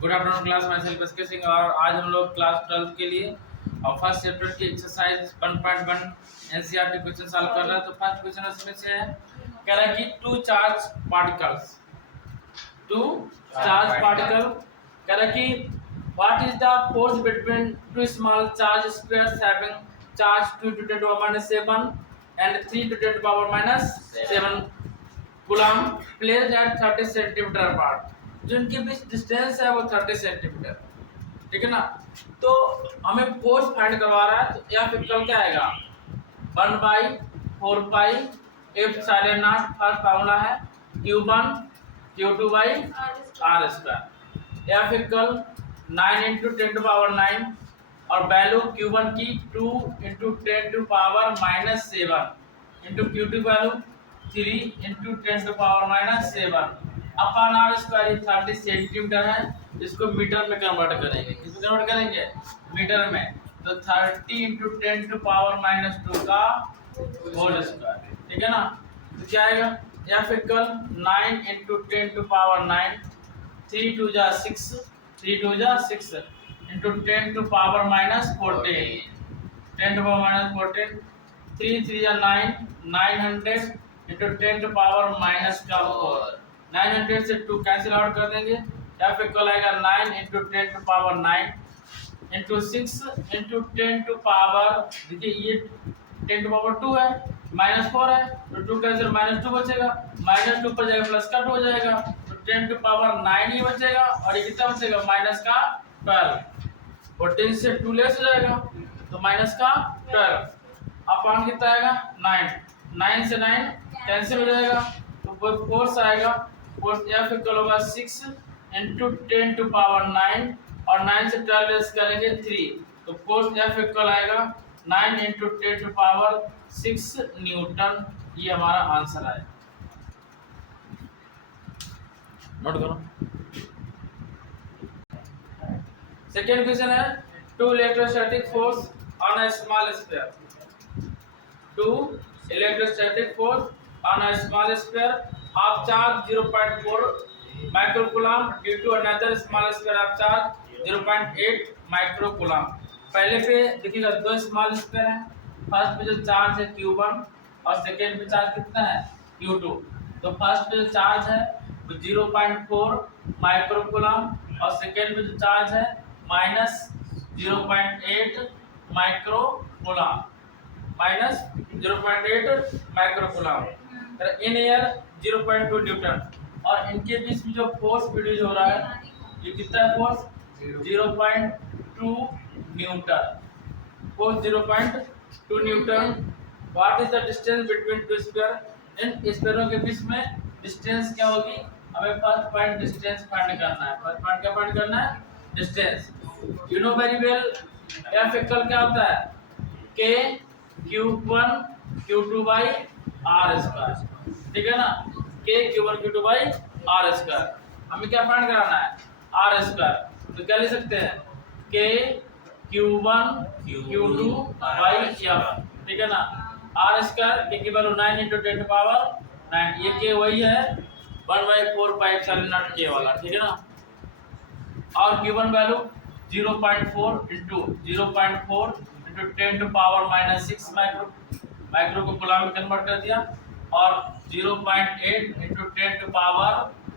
Good afternoon class, मैं self Singh और आज हम लोग क्लास 12 के लिए और फर्स्ट चैप्टर की एक्सरसाइज 1.1 एनसीईआरटी क्वेश्चन सॉल्व कर रहे हैं। तो फर्स्ट क्वेश्चन उसमें से है, कह रहा है कि टू चार्ज पार्टिकल कह रहा है कि what is the force between two small charge squares having charge 2 to 10 power minus 7 and 3 to 10 power minus 7 coulomb placed at 30 centimetre apart. जो इनके बीच डिस्टेंस है वो 30 सेंटीमीटर, ठीक है ना। तो हमें फोर्स फाइंड करवा रहा है, तो F इक्वल क्या आएगा 1/4 pi epsilon not. First formula है Q1 Q2/r square. F equal 9 × 10⁻⁹ और वैल्यू Q1 की 2 × 10⁻⁻7 इंटू Q2 वैल्यू 3 × 10⁻⁻7 अपन r स्क्वायर 30 सेंटीमीटर है। इसको मीटर में कन्वर्ट करेंगे। किसमें कन्वर्ट करेंगे? मीटर में। तो 30 × 10⁻⁻2 का होल स्क्वायर, ठीक है ना। तो क्या आएगा F इक्वल 9 × 10⁻⁹ 3 2 जा 6 3 2 जा 6 इंटू 10⁻⁻14 10⁻⁻14 3 3 जा 9 900 इंटू 10⁻⁻4 900 से 2 कैंसिल आउट कर देंगे। F इक्वल आएगा 9 × 10⁻9 इंटू 6 इंटू 10⁻, देखिए ये 10⁻2 है, -4 है, तो 2 कैंसिल -2 बचेगा, -2 पर जाएगा प्लस का 2 हो जाएगा, तो 10⁻9 ही बचेगा। और ये कितना बचेगा माइनस का 12, 14 से 2 लेस हो जाएगा तो माइनस का 12 अपॉन कितना आएगा 9 9 से 9 कैंसिल हो जाएगा, तो फोर्स आएगा। फोर्स F इक्वल होगा 6 × 10⁻9 और 9 से 12 लेस करेंगे 3, तो फोर्स F इक्वल आएगा 9 × 10⁻6 न्यूटन। ये हमारा आंसर है। नोट करो। सेकेंड क्वेश्चन है, two electrostatic force on a small sphere. Two electrostatic force on a small sphere of charge 0.4 microcoulomb due to another small sphere of charge 0.8 microcoulomb. पहले पे देखिएगा दो स्मॉल स्फीयर है। First पे जो charge है Q1 और सेकेंड पे चार्ज कितना है Q2। तो फर्स्ट पे जो चार्ज है वो 0.4 माइक्रोकूलम और सेकेंड पे जो चार्ज है -0.8 माइक्रोकूलम इन एयर 0.2 न्यूटन। और इनके बीच में जो फोर्स प्रोड्यूस हो रहा है ये कितना है force 0.2 newton. Force 0.2 newton. What is the distance between two sphere. इन स्फीयरों के बीच में डिस्टेंस क्या होगी, हमें फर्स्ट पॉइंट डिस्टेंस फाइंड करना है। फर्स्ट पॉइंट क्या फाइंड करना है distance. You know very well F equal क्या होता है K Q1 Q2/r स्क्वायर, ठीक है ना। K Q1 Q2/r square. हमें क्या फाइंड कराना है r स्क्वायर। तो क्या लिख सकते हैं K Q1 Q2/f, ठीक है ना। r स्क्वायर K की वैल्यू 9 × 10⁻9, ये K वही है 1/4 पाई एप्सिलॉन नॉट K वाला, ठीक है ना। और Q1 वैल्यू 0.4 × 10⁻6 माइक्रो को कूलम में कन्वर्ट कर दिया, और 0.8 ×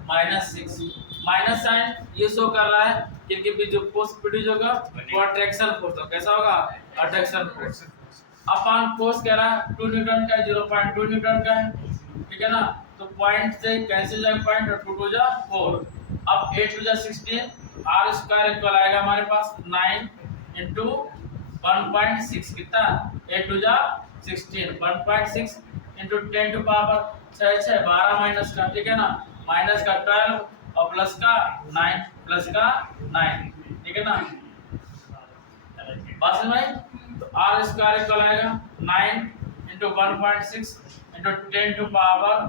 10⁻6 माइनस साइन ये शो कर रहा है कि इनके बीच जो फोर्स प्रोड्यूस होगा वो अट्रैक्शन फोर्स होगा। कैसा होगा अट्रैक्शन फोर्स। अपन फोर्स कह रहा है 2 न्यूटन का 0.2 न्यूटन का है, ठीक है ना। तो पॉइंट से कैंसिल जाएगा पॉइंट और 2 2 जा 4। अब 8 2 जा 16 r स्क्वायर इक्वल आएगा हमारे पास 9 × 1.6 कितना 8 2 जा 16 1.6 × 10⁻6 12 माइनस का, ठीक है ना, माइनस का 12 और प्लस का 9 ठीक है ना। बात समझ में। तो r स्क्वायर इक्वल आएगा 9 × 1.6 ×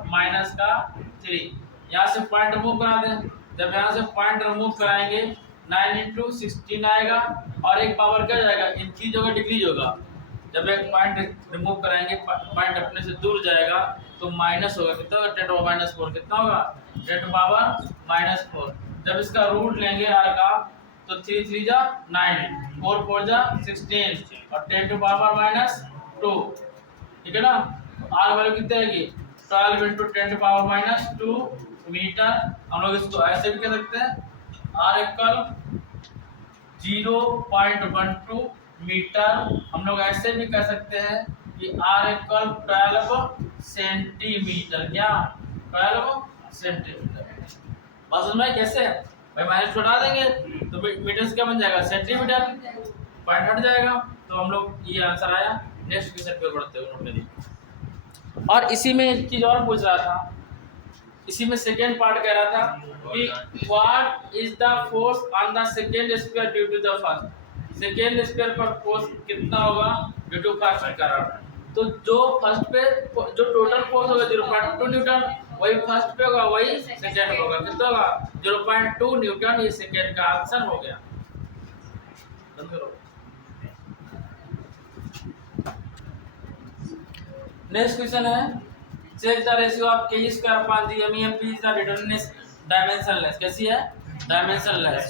10⁻3। यहाँ से पॉइंट रिमूव करा दें। जब यहाँ से पॉइंट रिमूव कराएंगे 9 × 16 आएगा और एक पावर क्या जाएगा इंचीज होगा डिग्रीज होगा, जब एक पॉइंट रिमूव कराएंगे, पॉइंट अपने से दूर जाएगा तो माइनस होगा, कितना होगा 10⁻⁴, कितना होगा 10⁻⁴। जब इसका रूट लेंगे r का तो 3 3 जा 9, 4 4 जा 16 और 10⁻⁻2, ठीक है ना। r वैल्यू कितनी आएगी 12 × 10⁻⁻2 मीटर। हम लोग इसको ऐसे भी कह सकते हैं r = 0.12 मीटर। हम लोग ऐसे भी कह सकते हैं कि r = 12 सेंटीमीटर। क्या 12 सेंटीमीटर। बात समझ में कैसे भाई, माइनस छोड़ा देंगे तो मीटर से क्या बन जाएगा सेंटीमीटर, पॉइंट हट जाएगा। तो हम लोग ये आंसर आया। नेक्स्ट क्वेश्चन पे बढ़ते हैं। और इसी में एक चीज और पूछ रहा था, इसी में सेकेंड पार्ट कह रहा था कि what is the force on the second square due to the first. Second square पर फोर्स कितना होगा ड्यू टू फर्स्ट स्क्वायर। तो जो फर्स्ट पे जो टोटल फोर्स होगा 0.2 न्यूटन, वही फर्स्ट पे होगा वही सेकेंड पे होगा, कितना होगा 0.2 न्यूटन। ये सेकेंड का आंसर हो गया। नेक्स्ट क्वेश्चन है check the ratio of k square upon g MEMP is the determinant dimensionless. कैसी है डायमेंशनलेस।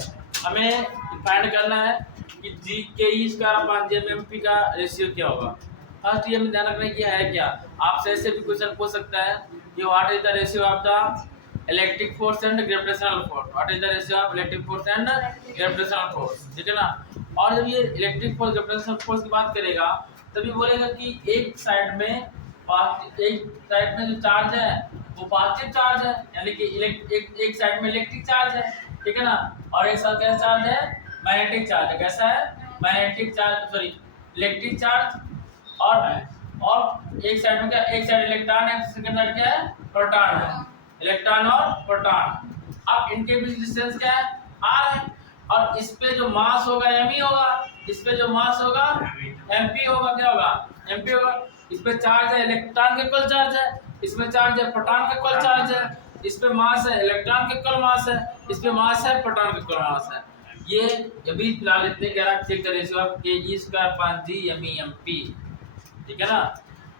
हमें फाइंड करना है कि g k square upon g MEMP का रेशियो क्या होगा। फर्स्ट ये हमें ध्यान रखना कि है क्या। आपसे ऐसे भी क्वेश्चन पूछ सकता है कि what is the ratio of the electric force and gravitational force. What is the ratio of electric force and gravitational force, ठीक है ना। और जब ये इलेक्ट्रिक फोर्स ग्रेविटेशनल फोर्स की बात करेगा तभी बोलेगा कि एक साइड में जो चार्ज है वो पॉजिटिव चार्ज है, यानी कि एक साइड में इलेक्ट्रिक चार्ज है, ठीक है ना। और एक साइड कैसा चार्ज है मैग्नेटिक चार्ज है। कैसा है magnetic charge, sorry electric charge. और एक साइड में क्या, एक साइड इलेक्ट्रॉन है, दूसरी साइड क्या है प्रोटॉन है, इलेक्ट्रॉन और प्रोटॉन। अब इनके बीच डिस्टेंस क्या है r है। और इस पे जो मास होगा m होगा, इस पे जो मास होगा mp होगा। क्या होगा mp होगा। इस पे चार्ज है इलेक्ट्रॉन के कुल चार्ज है, इसमें चार्ज है प्रोटॉन के कुल चार्ज है। इस पे मास है इलेक्ट्रॉन के कुल मास है, इस पे मास है प्रोटॉन के कुल मास है। ये अभी फिलहाल इतने कह रहा चेक करें ratio of k square upon g MEMP, ठीक है ना।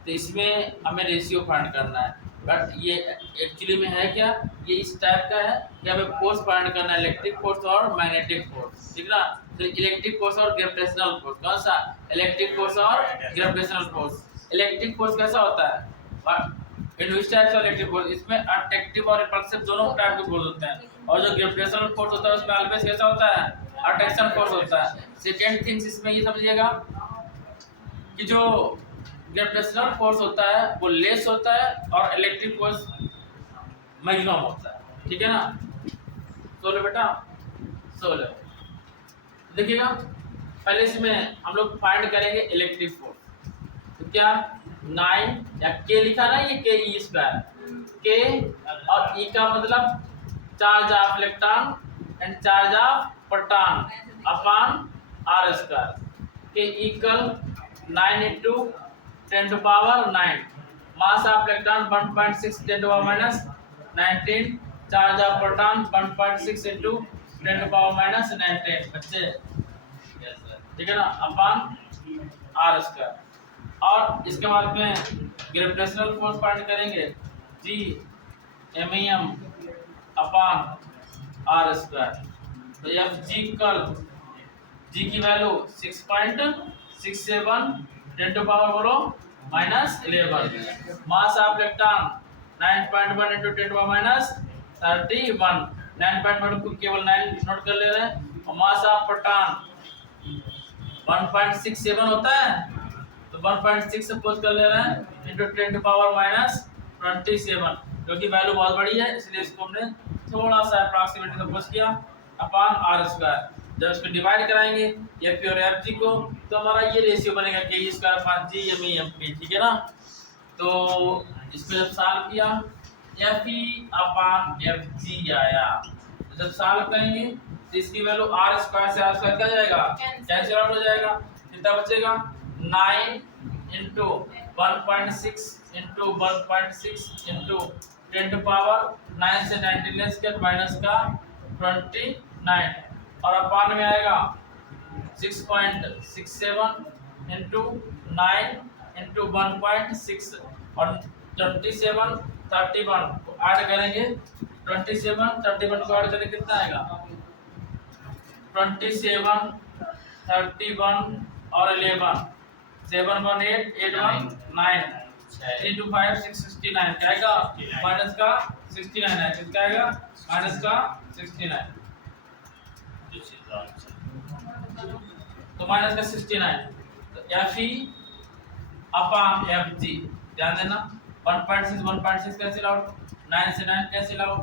तो इसमें हमें रेशियो फाइंड करना है, बट ये एक्चुअली में है क्या, ये इस टाइप का है कि हमें फोर्स फाइंड करना है, इलेक्ट्रिक फोर्स और मैग्नेटिक फोर्स, ठीक ना। तो इलेक्ट्रिक फोर्स और ग्रेविटेशनल फोर्स, कौन सा इलेक्ट्रिक फोर्स और ग्रेविटेशनल फोर्स। इलेक्ट्रिक फोर्स कैसा होता है in which types of electric force, इसमें अट्रैक्टिव और रिपल्सिव दोनों टाइप के फोर्स होते हैं। और जो ग्रेविटेशनल फोर्स होता है उसमें ऑलवेज कैसा होता है अट्रैक्शन फोर्स होता है। सेकेंड थिंग्स इसमें ये समझिएगा कि जो ग्रेविटेशनल फोर्स होता है वो लेस होता है और इलेक्ट्रिक फोर्स मैक्सिमम होता है, ठीक है ना। सोलो बेटा सोलो देखिएगा। पहले इसमें हम लोग फाइंड करेंगे इलेक्ट्रिक फोर्स। तो क्या 9 या k लिखा ना, ये k e स्क्वायर k और e का मतलब charge of electron and charge of proton upon r square. k equal 9 into 10 to power 9, mass of electron 1.6 10 to power -19, charge of proton 1.6 into 10 to power -19 बच्चे, ठीक है ना, upon r square. और इसके बाद में ग्रेविटेशनल फोर्स फाइंड करेंगे G MEM upon r square. तो ये G कल G की वैल्यू 6.67 10 to power बोलो -11, mass of electron 9.1 into 10 to power -31, 9.1 को केवल 9 नोट कर ले रहे हैं। और मास ऑफ प्रोटॉन 1.67 होता है तो 1.6 सपोज कर ले रहे हैं into 10 to power -27, क्योंकि वैल्यू बहुत बड़ी है इसलिए इसको हमने थोड़ा सा अप्रॉक्सीमेटली सपोज किया अपॉन r स्क्वायर। जब इसको डिवाइड कराएंगे एफ और एफ जी को तो हमारा ये रेशियो बनेगा k square upon g MEMP, ठीक है ना। तो इसको जब सॉल्व किया एफ ई अपॉन एफ जी आया। तो जब सॉल्व करेंगे तो इसकी वैल्यू r स्क्वायर से r स्क्वायर क्या जाएगा कैंसिल आउट हो जाएगा। कितना बचेगा 9 into 1.6 into 1.6 into 10 to power 9 से 19 लेस कर माइनस का 29 और अपॉन में आएगा 6.67 into 9 इंटू 1.6 और 27 31 को ऐड करेंगे। 27 31 को ऐड करेंगे कितना आएगा? 27 31 और 11 7 1 8 8 1 9 3 2 5 6 69 क्या आएगा? माइनस का 69 है। कितना आएगा? माइनस का 69। तो माइनस का 69 तो एफ ई अपॉन एफ जी ध्यान देना। 1.6 कैंसिल आउट, 9 से 9 कैंसिल आउट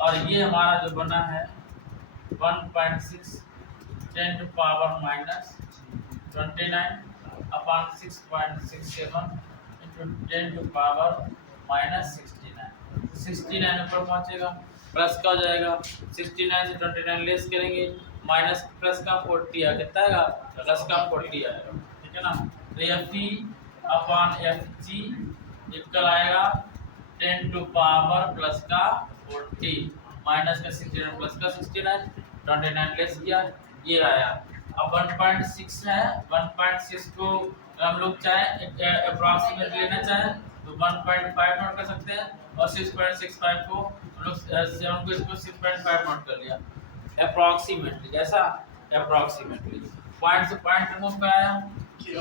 और ये हमारा जो बना है 1.6 10 to power minus 29 upon 6.67 into 10 to power minus 69। 69 ऊपर पहुंचेगा, प्लस का हो जाएगा। 69 से 29 लेस करेंगे, माइनस प्लस का 40 आ कितना आएगा? प्लस का 40 आएगा। ठीक है ना। तो F E upon F G equal आएगा 10 टू पावर प्लस का 40 माइनस का 69 प्लस का 69 29 लेस किया, ये आया। अब 1.6 है, 1.6 को हम लोग चाहे अप्रॉक्सीमेट लेना चाहे तो 1.5 नोट कर सकते हैं और 6.65 को हम लोग 7 को इसको 6.5 नोट कर लिया अप्रॉक्सीमेटली। कैसा? अप्रॉक्सीमेटली। पॉइंट से पॉइंट रिमूव कराया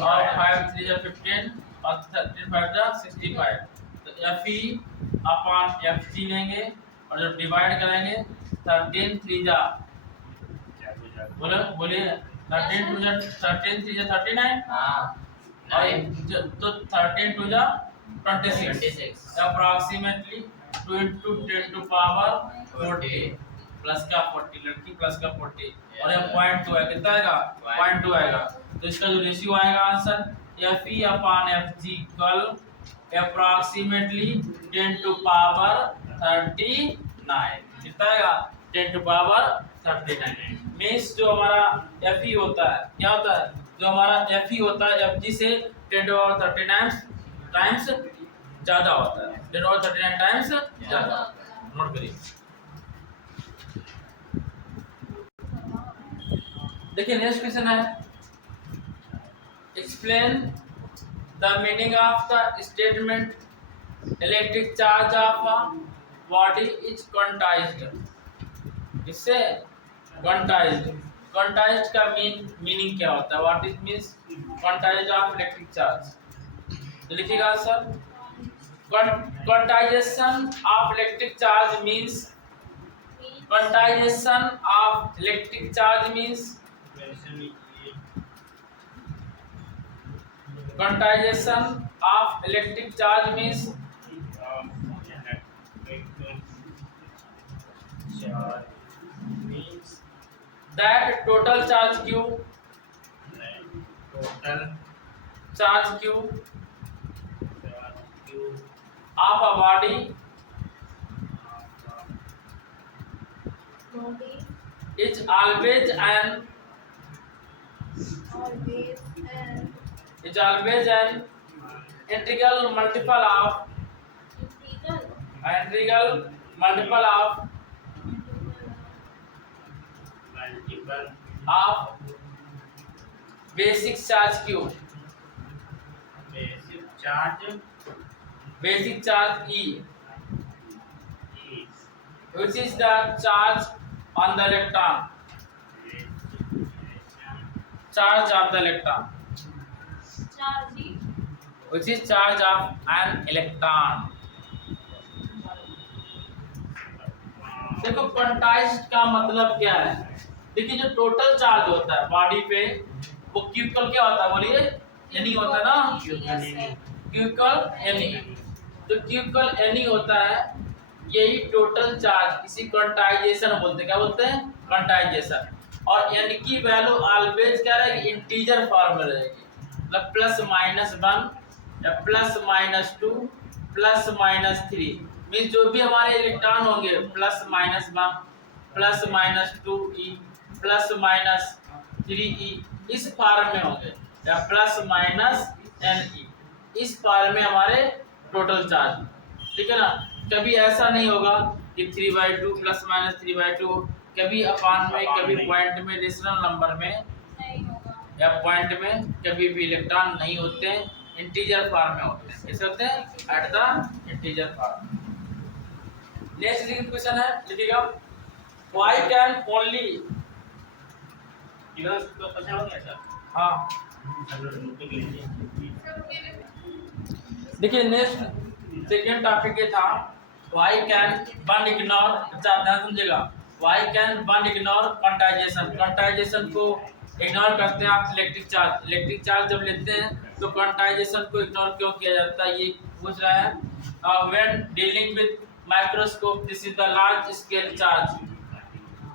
और 5 3 जा 15 और 13 5 जा 65। तो एफ ई अपॉन एफ जी लेंगे और जब डिवाइड करेंगे 13 3 जा बोलिए 13 2 जा 13 3 जा 39 और तो 13 2 जा 26 approximately 2 into 10 to power 40 plus का 40 लड़की प्लस का 40 और ये 0.2 है। कितना आएगा? 0.2 आएगा। तो इसका जो रेशियो आएगा answer F E upon F G equal approximately 10 to power 39। कितना आएगा? 10 टू पावर 39। मींस जो हमारा एफ ई होता है क्या होता है? जो हमारा एफ ई होता है एफ जी से 10 टू पावर 39 टाइम्स ज्यादा होता है। 10 टू पावर 39 टाइम्स ज्यादा। नोट करिए। देखिए नेक्स्ट क्वेश्चन है explain the meaning of the statement electric charge of a body is quantized. इससे क्वांटाइज्ड का मीनिंग क्या होता है? What is means quantized of electric charge? तो लिखिएगा answer. Quantization of electric charge means quantization of electric charge means quantization of electric charge means that total charge q of a body is always an integral multiple of basic charge q, basic charge E, which is the charge on the electron, charge of the electron, which is charge of an electron। देखो quantized का मतलब क्या है? देखिए जो total charge होता है body पे वो क्यूबिकल क्या होता है? बोलिए एनी होता है ना, क्यूबिकल एनी। तो क्यूबिकल एनी होता है, यही टोटल चार्ज, इसी क्वांटाइजेशन बोलते हैं। क्या बोलते हैं? क्वांटाइजेशन। और एन की वैल्यू ऑलवेज क्या रहेगी? इंटीजर फॉर्म में रहेगी, मतलब +-1 या +-2 +-3 मींस जो भी हमारे इलेक्ट्रॉन होंगे +-1 +-2e +-3e इस फॉर्म में होंगे, या +-ne इस फॉर्म में हमारे टोटल चार्ज। ठीक है ना। कभी ऐसा नहीं होगा कि 3/2 +-3/2 कभी अपान में कभी पॉइंट में रेशनल नंबर में या पॉइंट में कभी भी इलेक्ट्रॉन नहीं होते हैं, इंटीजर फॉर्म में होते हैं। कैसे होते हैं? At the integer form. Next question है, लिखिएगा व्हाई कैन ओनली, हाँ देखिए नेक्स्ट सेकेंड टॉपिक ये था व्हाई कैन वन इग्नोर, अच्छा ध्यान समझिएगा, why can one ignore quantization. Quantization को इग्नोर करते हैं आप इलेक्ट्रिक चार्ज। इलेक्ट्रिक चार्ज जब लेते हैं तो क्वांटाइजेशन को इग्नोर क्यों किया जाता है, ये पूछ रहा है। When dealing with microscope this is the large scale charge.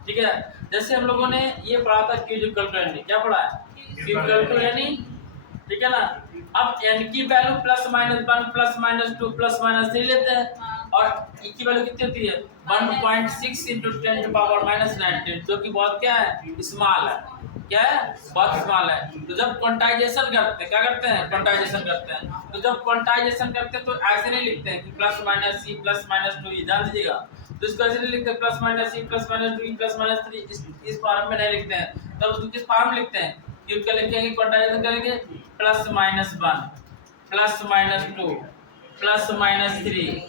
ठीक है, जैसे हम लोगों ने ये पढ़ा था Q इक्वल टू एन, क्या पढ़ा है? Q इक्वल टू एन, ठीक है ना। अब n की वैल्यू +-1 +-2 +-3 लेते हैं और e की वैल्यू कितनी होती है 1.6 × 10⁻⁻⁹, जो कि बहुत क्या है, स्मॉल है। क्या है? बहुत स्मॉल है। तो जब क्वांटाइजेशन करते हैं, क्या करते हैं? क्वांटाइजेशन करते हैं। तो जब क्वांटाइजेशन करते हैं तो ऐसे नहीं लिखते हैं कि +-c +-2, ध्यान दीजिएगा। तो इसको ऐसे नहीं लिखते +-c +-2 +-3, इस फॉर्म में नहीं लिखते हैं। तब उसको किस फॉर्म में लिखते हैं? क्यूब का लिखेंगे, क्वांटाइजेशन करेंगे +-1 +-2 +-3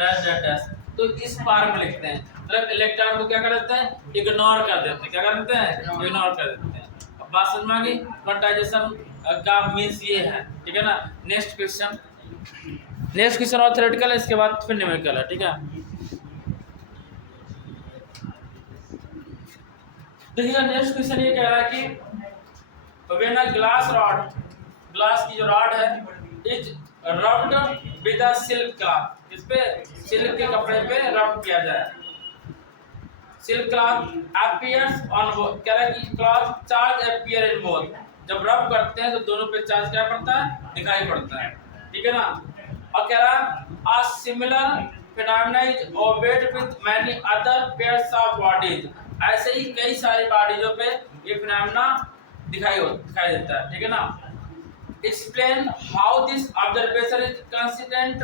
+-4 तो इस फॉर्म में लिखते हैं। मतलब इलेक्ट्रॉन को क्या कर देते हैं? इग्नोर कर देते हैं। क्या कर देते हैं? इग्नोर कर देते हैं। अब बात समझ में आ गई? क्वांटाइजेशन का मीन्स ये है, ठीक है ना। नेक्स्ट क्वेश्चन और थ्योरेटिकल है, इसके बाद फिर न्यूमेरिकल है, ठीक है। देखिएगा नेक्स्ट क्वेश्चन ये कह रहा है कि when a glass rod, glass की जो रॉड है is rubbed with a silk cloth, इस पे सिल्क के कपड़े पे रब किया जाए। सिल्क क्लॉथ अपीयर्स ऑन, कह रहा है कि cloth charge appear in both, जब रब करते हैं तो दोनों पे चार्ज क्या पड़ता है? दिखाई पड़ता है, ठीक है ना। और कह रहा a similar phenomena is observed with many other pairs of bodies, ऐसे ही कई सारी बॉडीजों पे ये फिनोमेना दिखाई देता है, ठीक है ना। Explain how this observation is consistent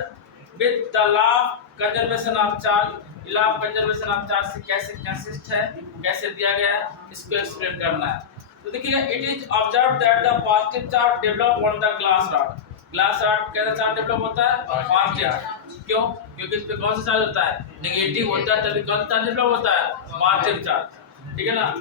with the law of conservation of charge. Law of conservation of charge से कैसे कंसिस्ट है, कैसे दिया गया है, इसको एक्सप्लेन करना है। तो देखिएगा it is observed that the positive charge develop on the glass rod. Glass rod कैसा चार्ज डेवलप होता है? पॉजिटिव। क्यों? क्योंकि इस पे कौन सा चार्ज होता है? नेगेटिव होता है, तभी कौन सा चार्ज डेवलप होता है? पॉजिटिव चार्ज, ठीक है ना।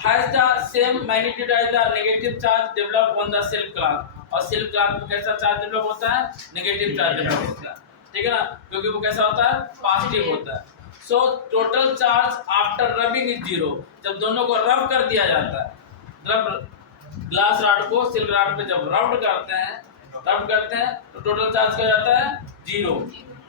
has the same magnitude as the negative charge developed on the silk cloth, और सिल्क क्लॉथ में कैसा चार्ज डेवलप होता है? नेगेटिव चार्ज डेवलप होता है, ठीक है ना, क्योंकि वो कैसा होता है? पॉजिटिव होता है। So total charge after rubbing is 0, जब दोनों को रब कर दिया जाता है, मतलब ग्लास रॉड को सिल्क रॉड पे जब रब करते हैं तो टोटल चार्ज क्या जाता है? 0।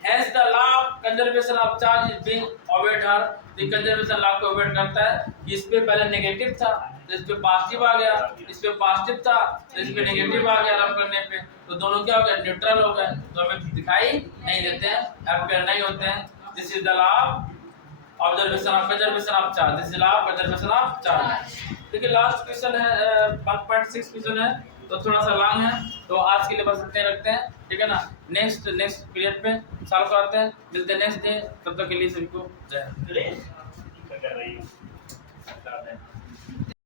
Hence the law of conservation of charge is being obeyed here। तो कंजर्वेशन लॉ को ओबेट करता है। इस पे पहले नेगेटिव था तो इस पे पॉजिटिव आ गया, इस पे पॉजिटिव था तो इस पे नेगेटिव आ गया रब करने पे, तो दोनों क्या हो गए? न्यूट्रल हो गए, तो हमें दिखाई नहीं देते हैं, एम्पेयर नहीं होते हैं। This is the law of observation of conservation of charge, this is law of conservation of charge. देखिए लास्ट क्वेश्चन है 1.6 क्वेश्चन है, तो थोड़ा सा लॉन्ग है, तो आज के लिए बस इतने रखते हैं, ठीक है ना। नेक्स्ट पीरियड पे सॉल्व करते हैं, मिलते हैं नेक्स्ट डे, तब तक के लिए सभी को जय हिंद।